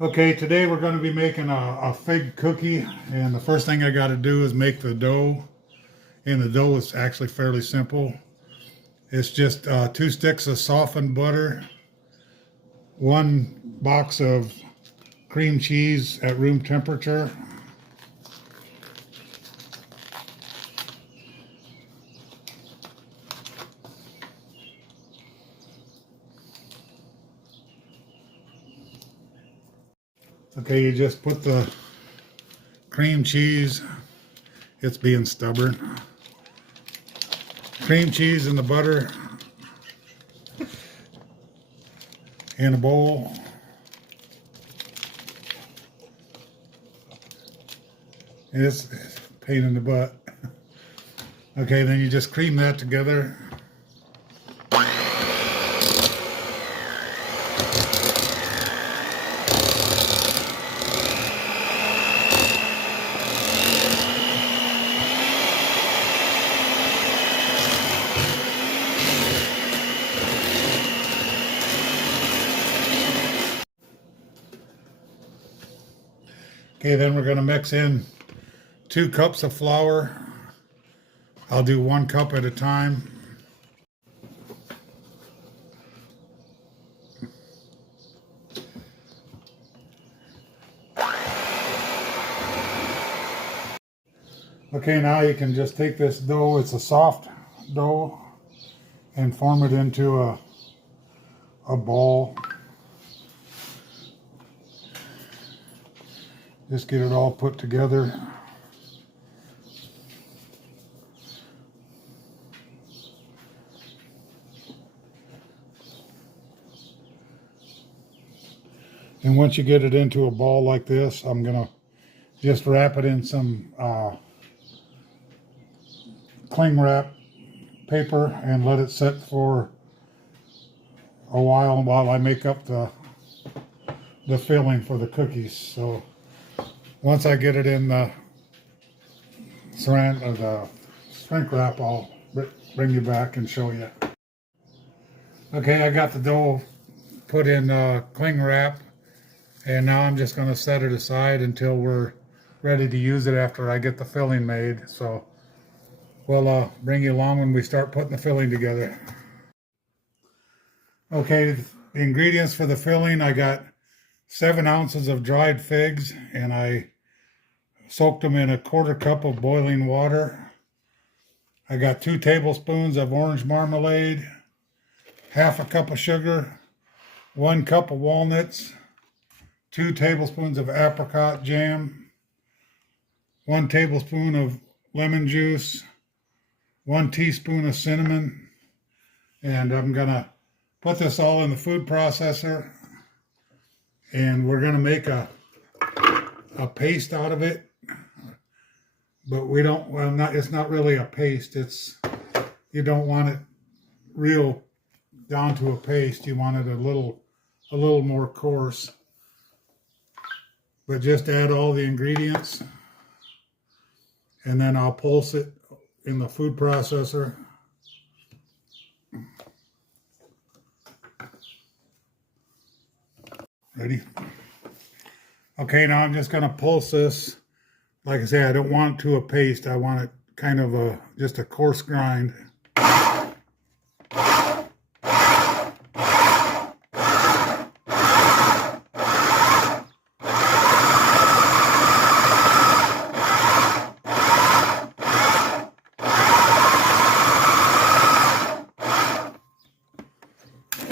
Okay, today we're going to be making a fig cookie, and the first thing I got to do is make the dough. And the dough is actually fairly simple. It's just 2 sticks of softened butter, 1 box of cream cheese at room temperature, okay, you just put the cream cheese, it's being stubborn, cream cheese and the butter in a bowl. It's a pain in the butt. Okay, then you just cream that together. Okay, then we're going to mix in 2 cups of flour. I'll do 1 cup at a time. Okay, now you can just take this dough, it's a soft dough, and form it into a ball. Just get it all put together. And once you get it into a ball like this, I'm gonna just wrap it in some cling wrap paper and let it sit for a while I make up the filling for the cookies. So once I get it in the saran or the shrink wrap, I'll bring you back and show you. Okay, I got the dough put in cling wrap, and now I'm just going to set it aside until we're ready to use it after I get the filling made. So we'll bring you along when we start putting the filling together. Okay, the ingredients for the filling, I got 7 ounces of dried figs, and I soaked them in a 1/4 cup of boiling water. I got 2 tablespoons of orange marmalade, 1/2 cup of sugar, 1 cup of walnuts, 2 tablespoons of apricot jam, 1 tablespoon of lemon juice, 1 teaspoon of cinnamon, and I'm gonna put this all in the food processor, and we're gonna make a paste out of it. But we don't, well, it's not really a paste. You don't want it real down to a paste. You want it a little more coarse. But just add all the ingredients, and then I'll pulse it in the food processor. Ready? Okay, now I'm just gonna pulse this. Like I say, I don't want it to a paste. I want it kind of just a coarse grind.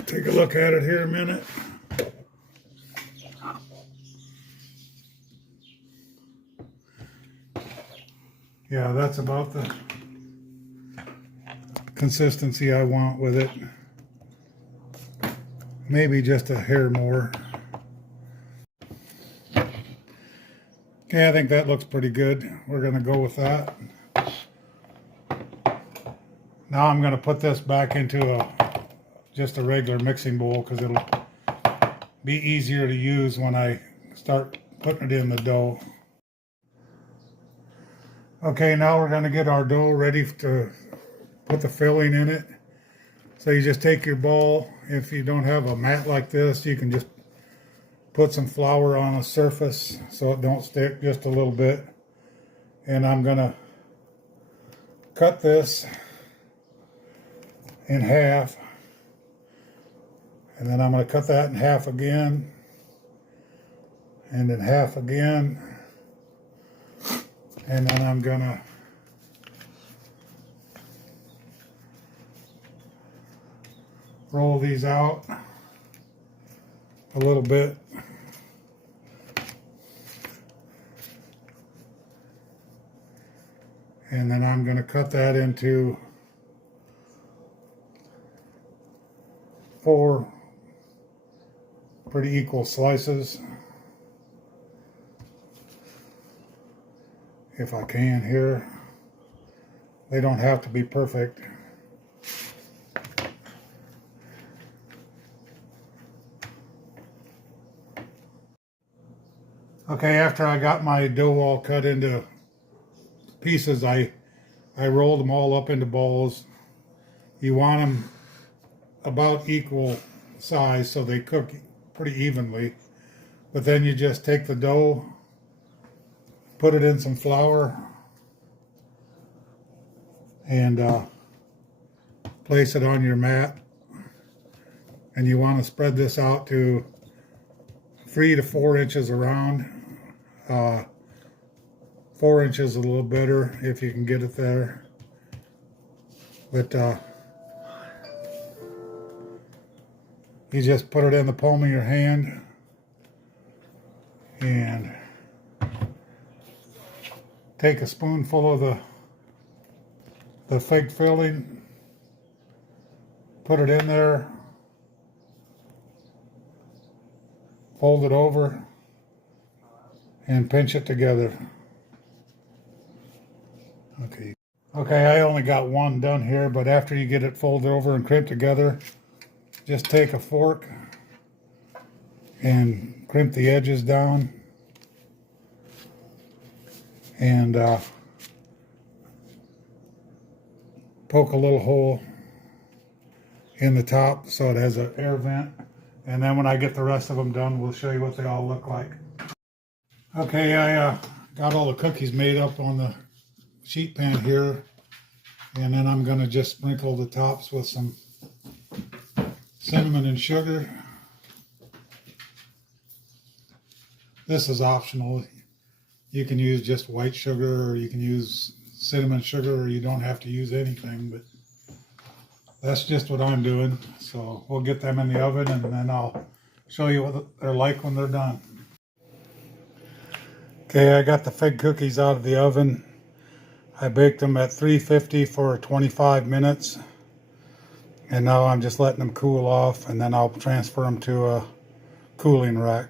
Take a look at it here a minute. Yeah, that's about the consistency I want with it. Maybe just a hair more. Okay, I think that looks pretty good. We're gonna go with that. Now I'm gonna put this back into just a regular mixing bowl, because it'll be easier to use when I start putting it in the dough. Okay, now we're going to get our dough ready to put the filling in it. So you just take your bowl. If you don't have a mat like this, you can just put some flour on a surface so it don't stick, just a little bit. And I'm gonna cut this in half, and then I'm going to cut that in half again, and in half again, and then I'm going to roll these out a little bit. And then I'm going to cut that into 4 pretty equal slices, if I can here. They don't have to be perfect. Okay, after I got my dough all cut into pieces, I rolled them all up into balls. You want them about equal size so they cook pretty evenly. But then you just take the dough, put it in some flour, and place it on your mat. And you want to spread this out to 3 to 4 inches around. 4 inches a little better if you can get it there. But you just put it in the palm of your hand and take a spoonful of the fig filling, put it in there, fold it over, and pinch it together. Okay, I only got one done here, but after you get it folded over and crimped together, just take a fork and crimp the edges down, and poke a little hole in the top so it has an air vent. And then when I get the rest of them done, we'll show you what they all look like. Okay, I got all the cookies made up on the sheet pan here, and then I'm going to just sprinkle the tops with some cinnamon and sugar. This is optional. You can use just white sugar, or you can use cinnamon sugar, or you don't have to use anything, but that's just what I'm doing. So we'll get them in the oven, and then I'll show you what they're like when they're done. Okay, I got the fig cookies out of the oven. I baked them at 350 for 25 minutes. And now I'm just letting them cool off, and then I'll transfer them to a cooling rack.